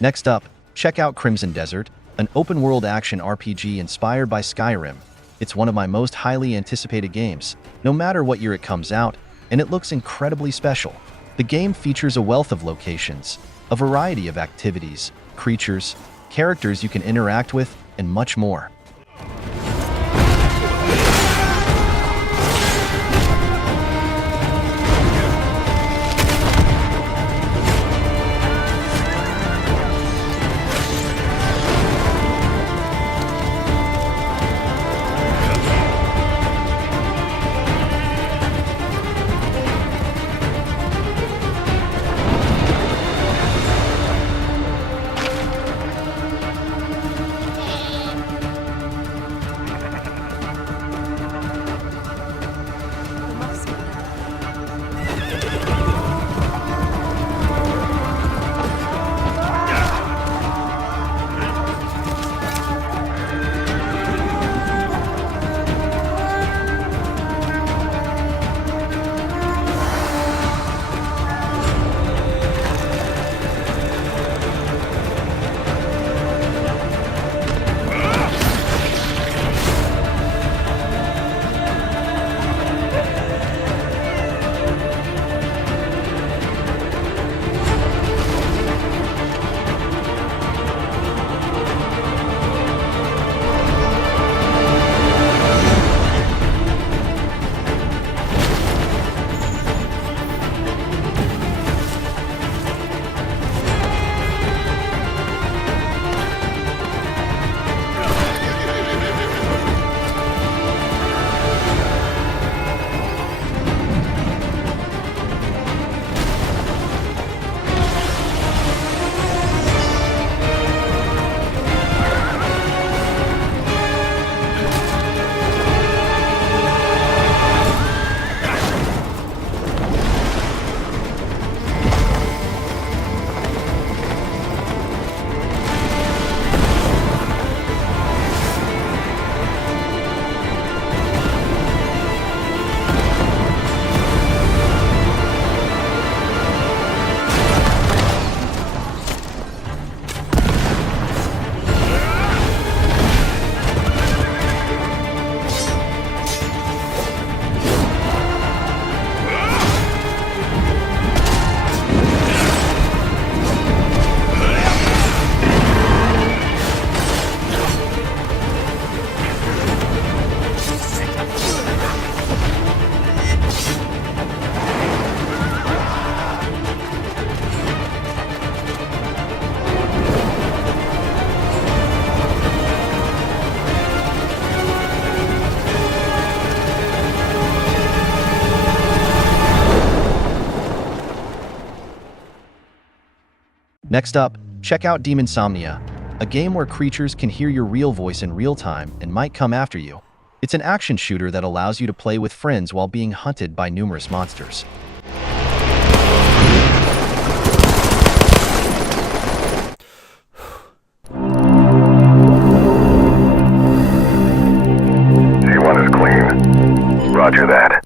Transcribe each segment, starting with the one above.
Next up, check out Crimson Desert, an open-world action RPG inspired by Skyrim. It's one of my most highly anticipated games, no matter what year it comes out, and it looks incredibly special. The game features a wealth of locations, a variety of activities, creatures, characters you can interact with, and much more. Next up, check out Demonsomnia, a game where creatures can hear your real voice in real time and might come after you. It's an action shooter that allows you to play with friends while being hunted by numerous monsters. C1 is clean. Roger that.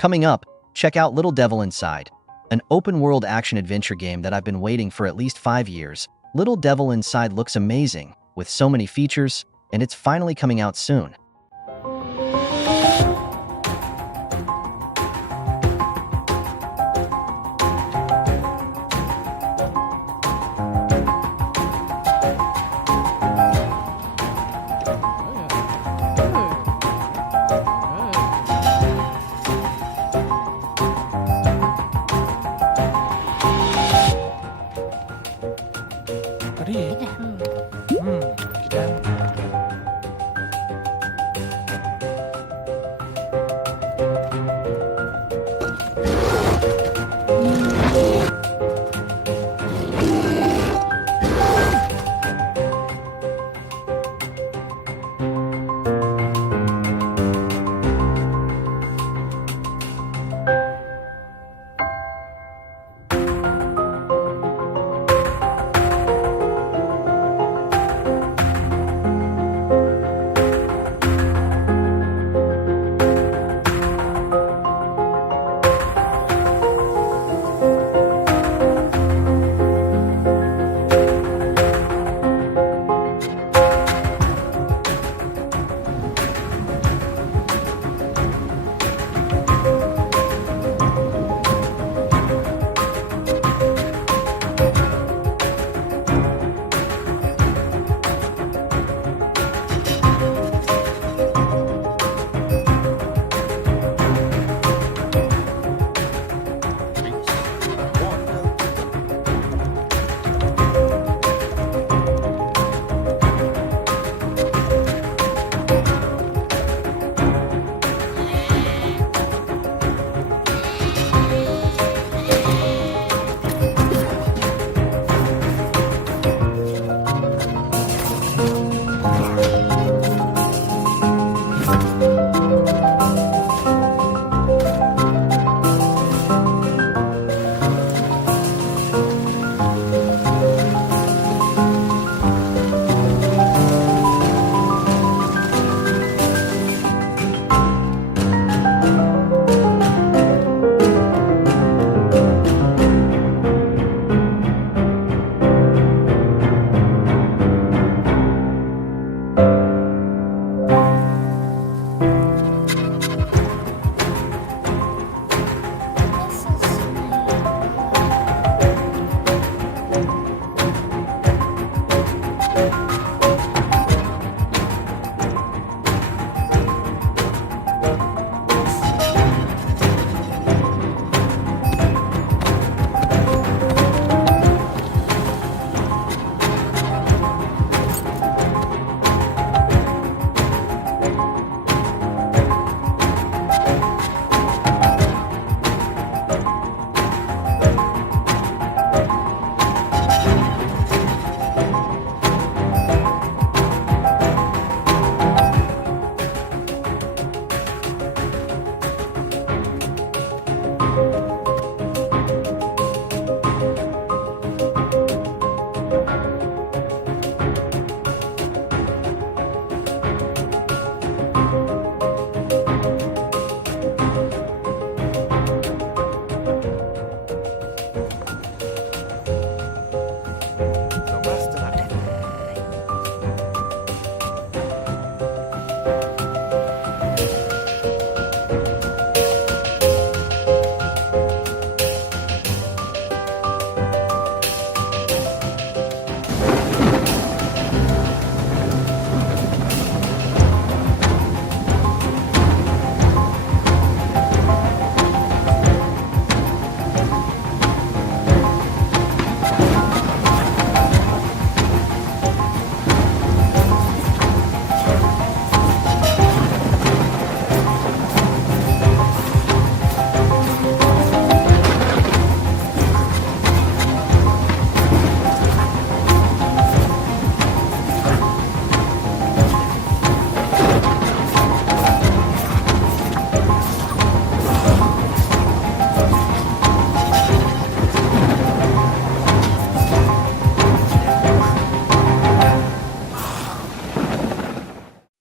Coming up, check out Little Devil Inside, an open-world action-adventure game that I've been waiting for at least 5 years. Little Devil Inside looks amazing, with so many features, and it's finally coming out soon. Tadi. Kita.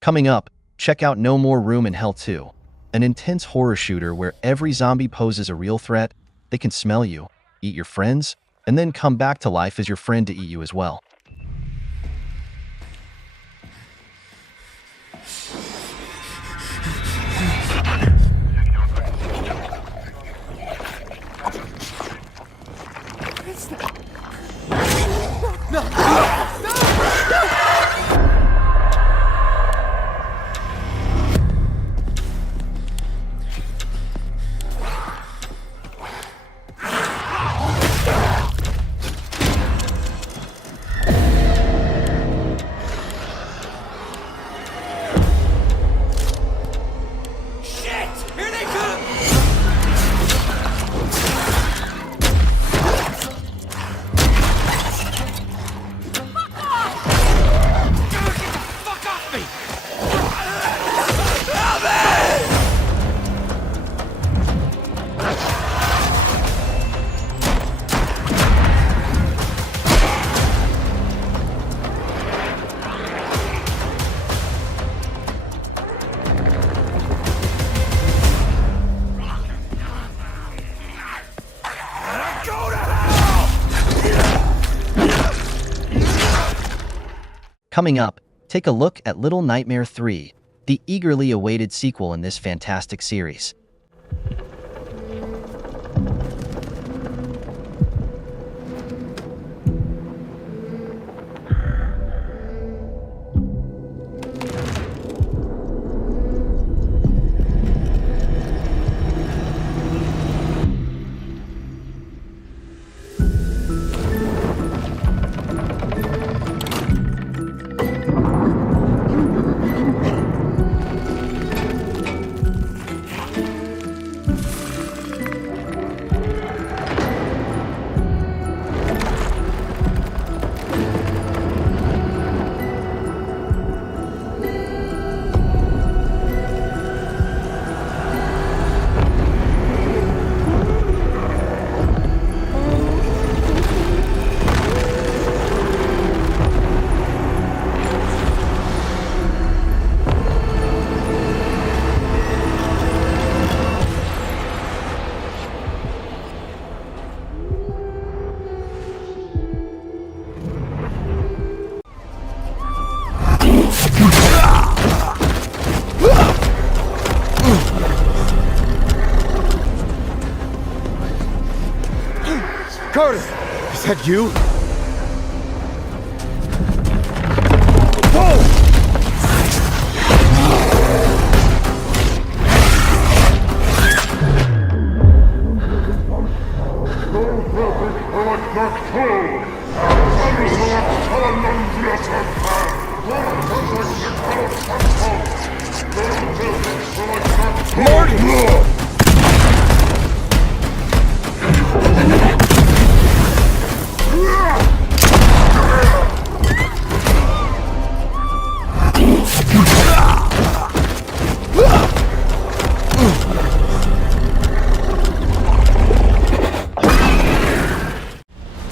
Coming up, check out No More Room in Hell 2, an intense horror shooter where every zombie poses a real threat. They can smell you, eat your friends, and then come back to life as your friend to eat you as well. Coming up, take a look at Little Nightmare 3, the eagerly awaited sequel in this fantastic series. Carter! Is that you?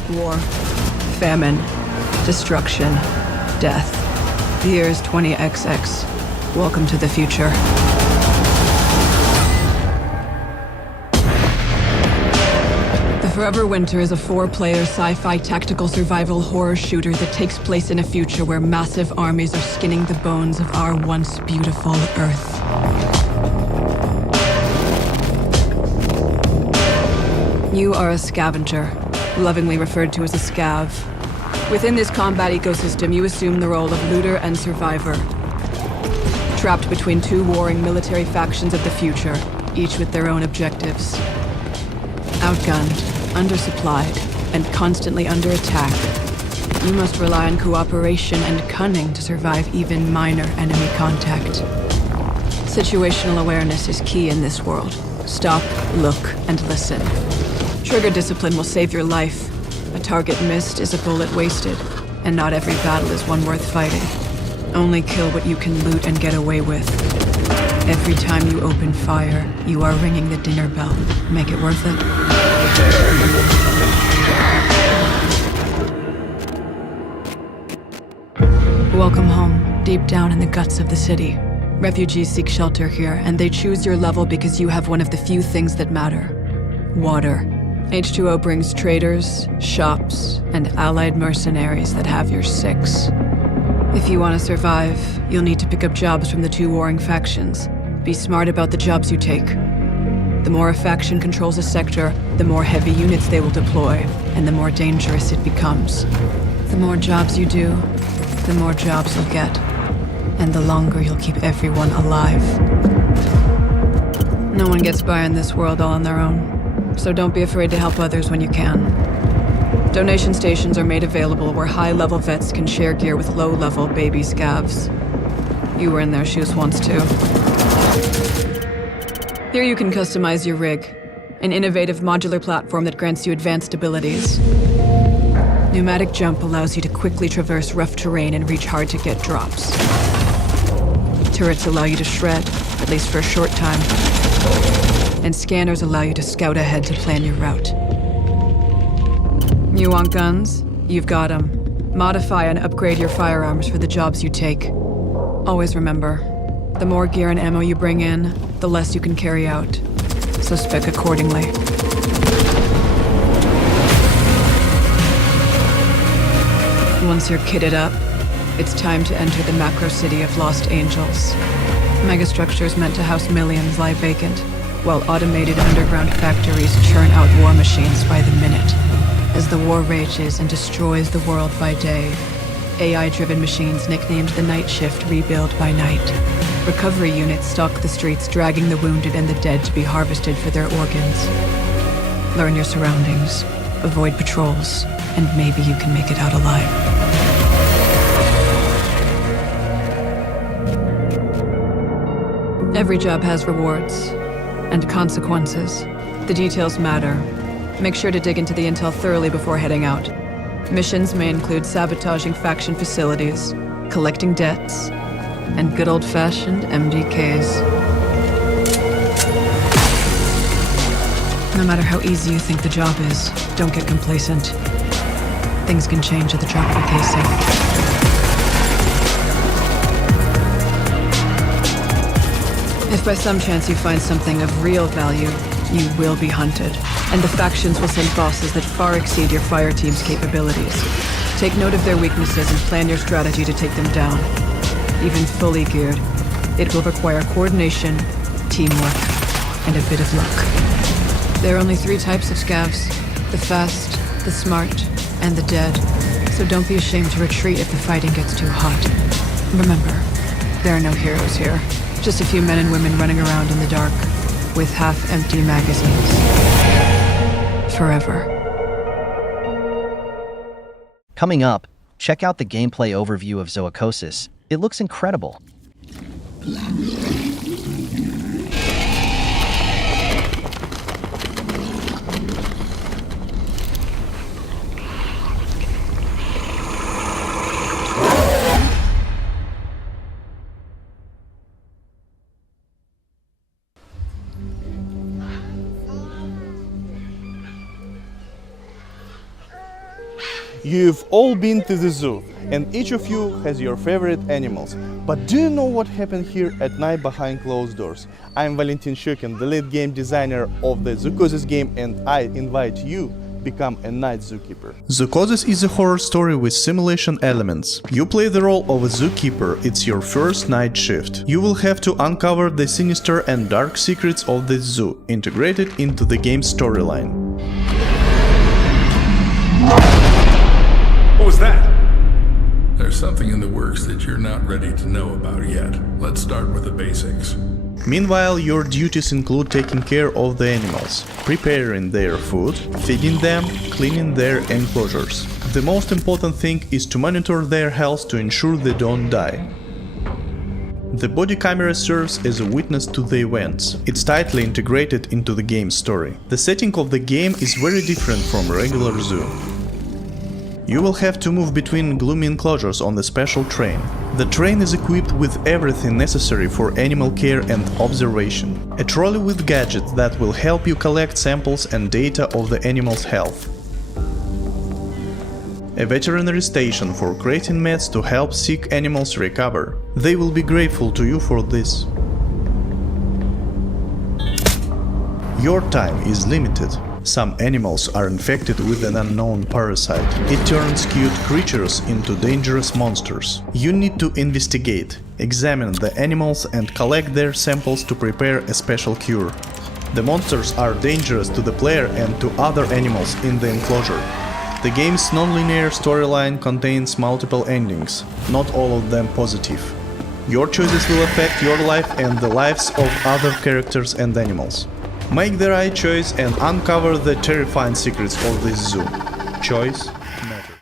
War, famine, destruction, death. The year is 20XX. Welcome to the future. The Forever Winter is a 4-player sci-fi tactical survival horror shooter that takes place in a future where massive armies are skinning the bones of our once beautiful Earth. You are a scavenger, lovingly referred to as a scav. Within this combat ecosystem, you assume the role of looter and survivor. Trapped between two warring military factions of the future, each with their own objectives. Outgunned, undersupplied, and constantly under attack, you must rely on cooperation and cunning to survive even minor enemy contact. Situational awareness is key in this world. Stop, look, and listen. Trigger discipline will save your life. A target missed is a bullet wasted, and not every battle is one worth fighting. Only kill what you can loot and get away with. Every time you open fire, you are ringing the dinner bell. Make it worth it. Welcome home, deep down in the guts of the city. Refugees seek shelter here, and they choose your level because you have one of the few things that matter: water. H2O brings traders, shops, and allied mercenaries that have your six. If you want to survive, you'll need to pick up jobs from the two warring factions. Be smart about the jobs you take. The more a faction controls a sector, the more heavy units they will deploy, and the more dangerous it becomes. The more jobs you do, the more jobs you'll get, and the longer you'll keep everyone alive. No one gets by in this world all on their own, so don't be afraid to help others when you can. Donation stations are made available where high-level vets can share gear with low-level baby scavs. You were in their shoes once, too. Here you can customize your rig, an innovative modular platform that grants you advanced abilities. Pneumatic jump allows you to quickly traverse rough terrain and reach hard-to-get drops. Turrets allow you to shred, at least for a short time. And scanners allow you to scout ahead to plan your route. You want guns? You've got them. Modify and upgrade your firearms for the jobs you take. Always remember, the more gear and ammo you bring in, the less you can carry out. So spec accordingly. Once you're kitted up, it's time to enter the macro city of Lost Angels. Megastructures meant to house millions lie vacant, while automated underground factories churn out war machines by the minute. As the war rages and destroys the world by day, AI-driven machines nicknamed the Night Shift rebuild by night. Recovery units stalk the streets, dragging the wounded and the dead to be harvested for their organs. Learn your surroundings, avoid patrols, and maybe you can make it out alive. Every job has rewards and consequences. The details matter. Make sure to dig into the intel thoroughly before heading out. Missions may include sabotaging faction facilities, collecting debts, and good old-fashioned MDKs. No matter how easy you think the job is, don't get complacent. Things can change at the drop of a casing. If by some chance you find something of real value, you will be hunted, and the factions will send bosses that far exceed your fire team's capabilities. Take note of their weaknesses and plan your strategy to take them down. Even fully geared, it will require coordination, teamwork, and a bit of luck. There are only 3 types of scavs: the fast, the smart, and the dead. So don't be ashamed to retreat if the fighting gets too hot. Remember, there are no heroes here. Just a few men and women running around in the dark with half-empty magazines. Forever. Coming up, check out the gameplay overview of Zoochosis. It looks incredible. You've all been to the zoo, and each of you has your favorite animals. But do you know what happened here at night behind closed doors? I'm Valentin Shukin, the lead game designer of the Zoochosis game, and I invite you to become a night zookeeper. Zoochosis is a horror story with simulation elements. You play the role of a zookeeper. It's your first night shift. You will have to uncover the sinister and dark secrets of the zoo, integrated into the game's storyline. What was that? There's something in the works that you're not ready to know about yet. Let's start with the basics. Meanwhile, your duties include taking care of the animals, preparing their food, feeding them, cleaning their enclosures. The most important thing is to monitor their health to ensure they don't die. The body camera serves as a witness to the events. It's tightly integrated into the game's story. The setting of the game is very different from a regular zoo. You will have to move between gloomy enclosures on the special train. The train is equipped with everything necessary for animal care and observation. A trolley with gadgets that will help you collect samples and data of the animal's health. a veterinary station for creating meds to help sick animals recover. They will be grateful to you for this. Your time is limited. Some animals are infected with an unknown parasite. It turns cute creatures into dangerous monsters. You need to investigate, examine the animals and collect their samples to prepare a special cure. The monsters are dangerous to the player and to other animals in the enclosure. The game's non-linear storyline contains multiple endings, not all of them positive. Your choices will affect your life and the lives of other characters and animals. Make the right choice and uncover the terrifying secrets of this zoo. Choice matters.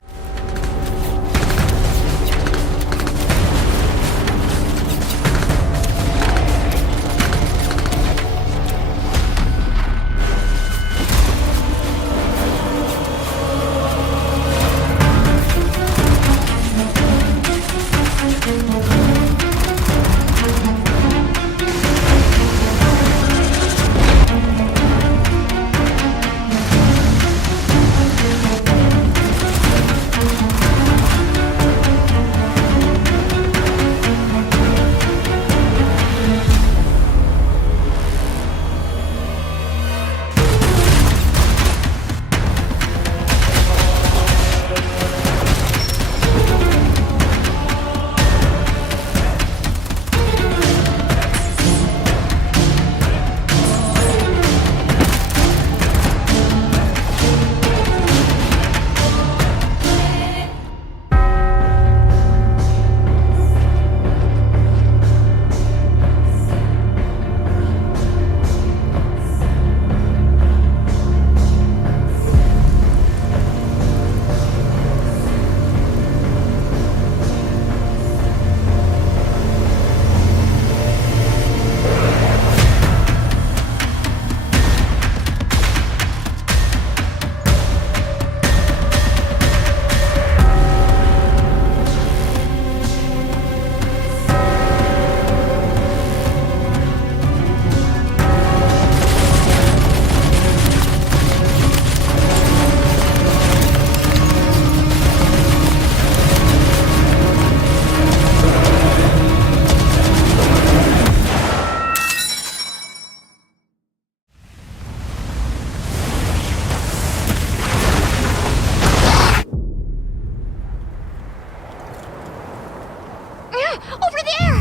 Over there!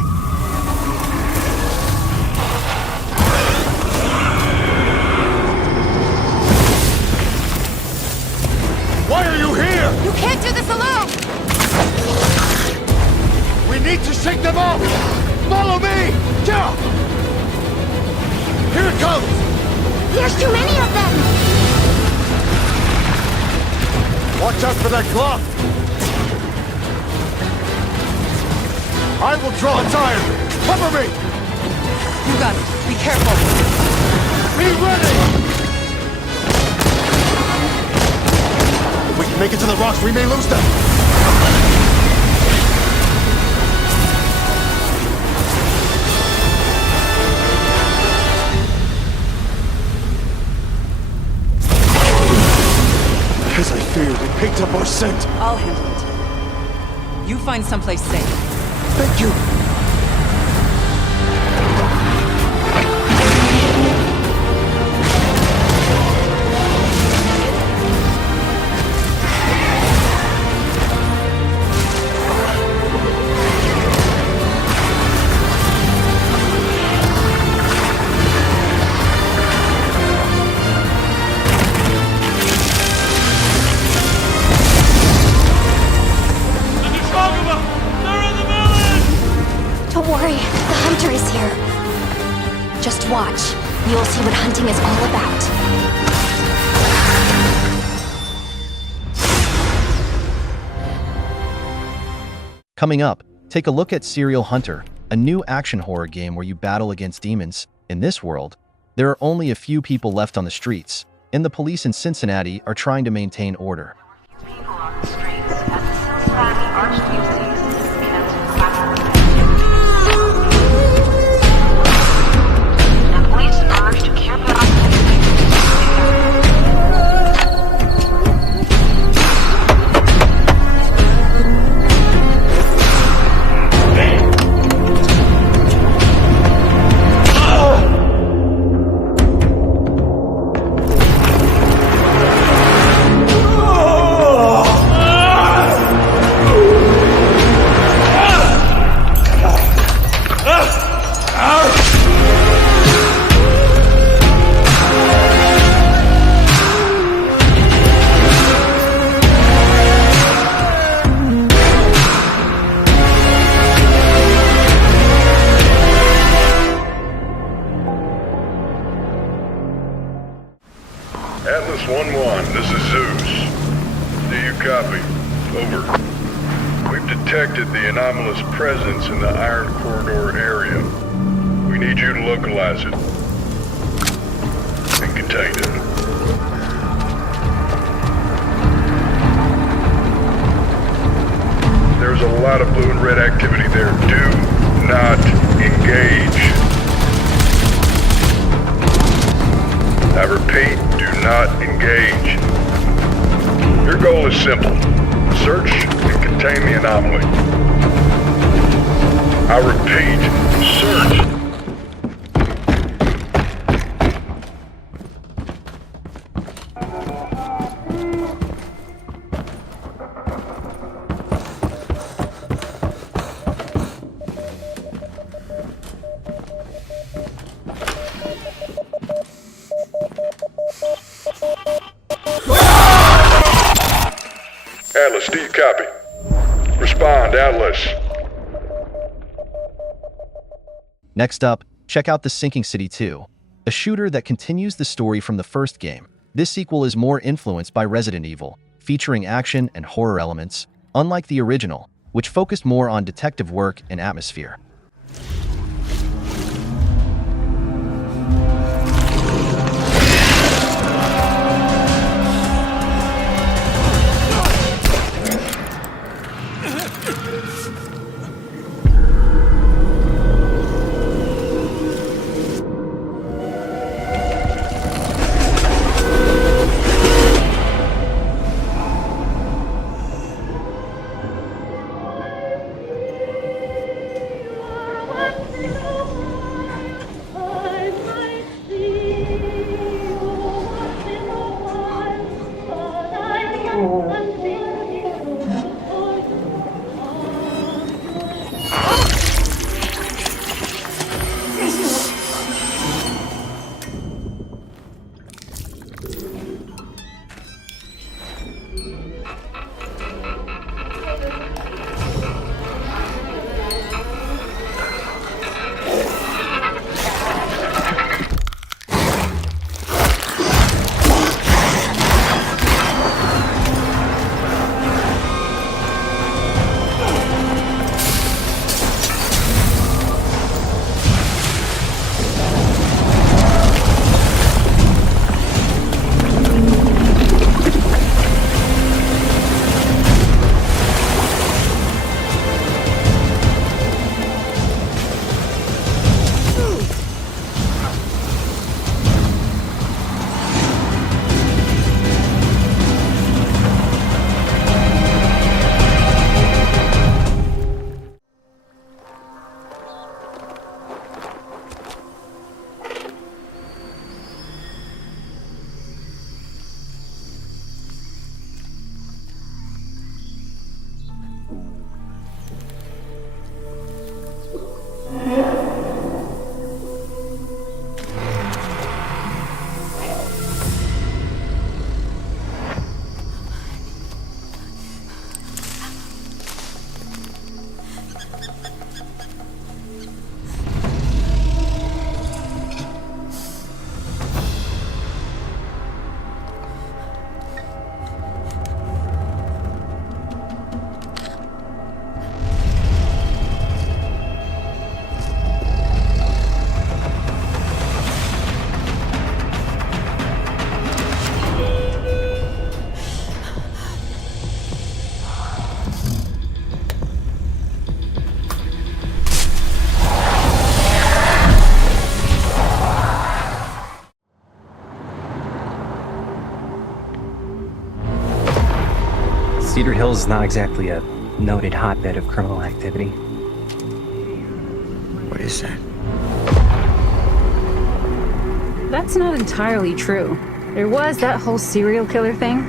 Why are you here? You can't do this alone! We need to shake them off! Follow me! Jump! Here it comes! There's too many of them! Watch out for that clock! I will draw its iron! Cover me! You got it. Be careful. Be ready! If we can make it to the rocks, we may lose them! As I feared, it picked up our scent! I'll handle it. You find someplace safe. Thank you! Don't worry, the hunter is here. Just watch. You'll see what hunting is all about. Coming up, take a look at Serial Hunter, a new action horror game where you battle against demons. In this world, there are only a few people left on the streets, and the police in Cincinnati are trying to maintain order. People on the streets at the Cincinnati Archdiocese commenced classification. The police urge to keep it on. Do you copy? Over. We've detected the anomalous presence in the Iron Corridor area. We need you to localize it and contain it. There's a lot of blue and red activity there. Do not engage. I repeat, do not engage. Your goal is simple. Search and contain the anomaly. I repeat, search. Atlas, do you copy? Respond, Atlas. Next up, check out The Sinking City 2, a shooter that continues the story from the first game. This sequel is more influenced by Resident Evil, featuring action and horror elements, unlike the original, which focused more on detective work and atmosphere. Cedar Hills is not exactly a noted hotbed of criminal activity. What is that? That's not entirely true. There was that whole serial killer thing.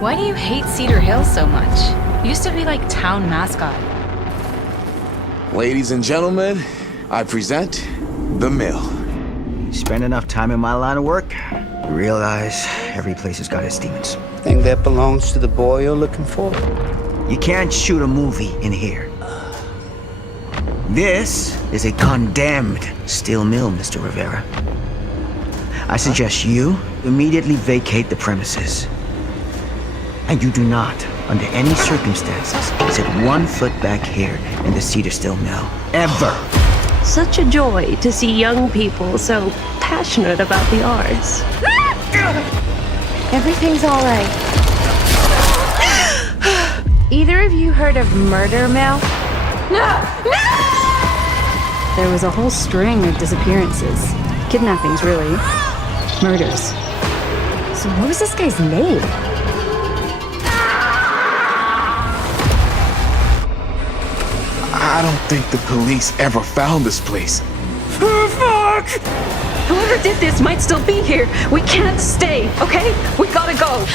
Why do you hate Cedar Hills so much? You used to be like town mascot. Ladies and gentlemen, I present The Mill. You spend enough time in my line of work, you realize every place has got its demons. Think that belongs to the boy you're looking for? You can't shoot a movie in here. This is a condemned steel mill, Mr. Rivera. I suggest you immediately vacate the premises. And you do not, under any circumstances, set 1 foot back here in the Cedar Still Mill. Ever. Such a joy to see young people so passionate about the arts. Everything's all right. Either of you heard of Murder Mill? No! There was a whole string of disappearances. Kidnappings, really. Murders. So what was this guy's name? I don't think the police ever found this place. Fuck! Whoever did this might still be here. We can't stay, okay? We gotta go.